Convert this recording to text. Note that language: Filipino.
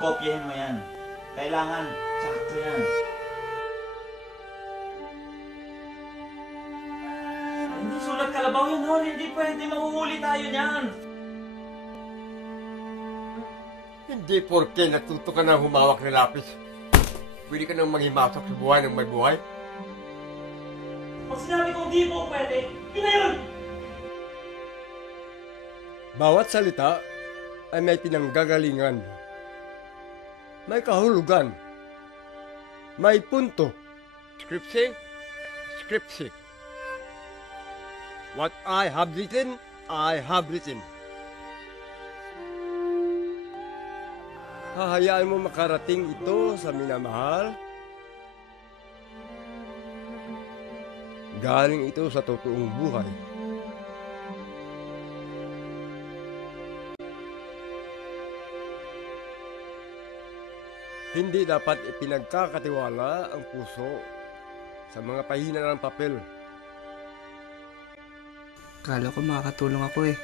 Kopyahin mo yan. Kailangan, sakto yan. Hindi sulat kalabaw yan, Hon. Hindi pwede, mahuhuli tayo niyan. Hindi porke natuto ka na humawak ng lapis. Pwede ka nang maghimasok sa buhay ng may buhay. Pag sinabi kong di po pwede, yun na yun! Bawat salita ay may pinanggagalingan. May kahulugan. May punto. Scripture, scripture. What I have written, I have written. Hahayaan mo makarating ito sa minamahal? Galing ito sa totoong buhay. Hindi dapat ipinagkakatiwala ang puso sa mga pahina ng papel. Kala ko makakatulong ako eh.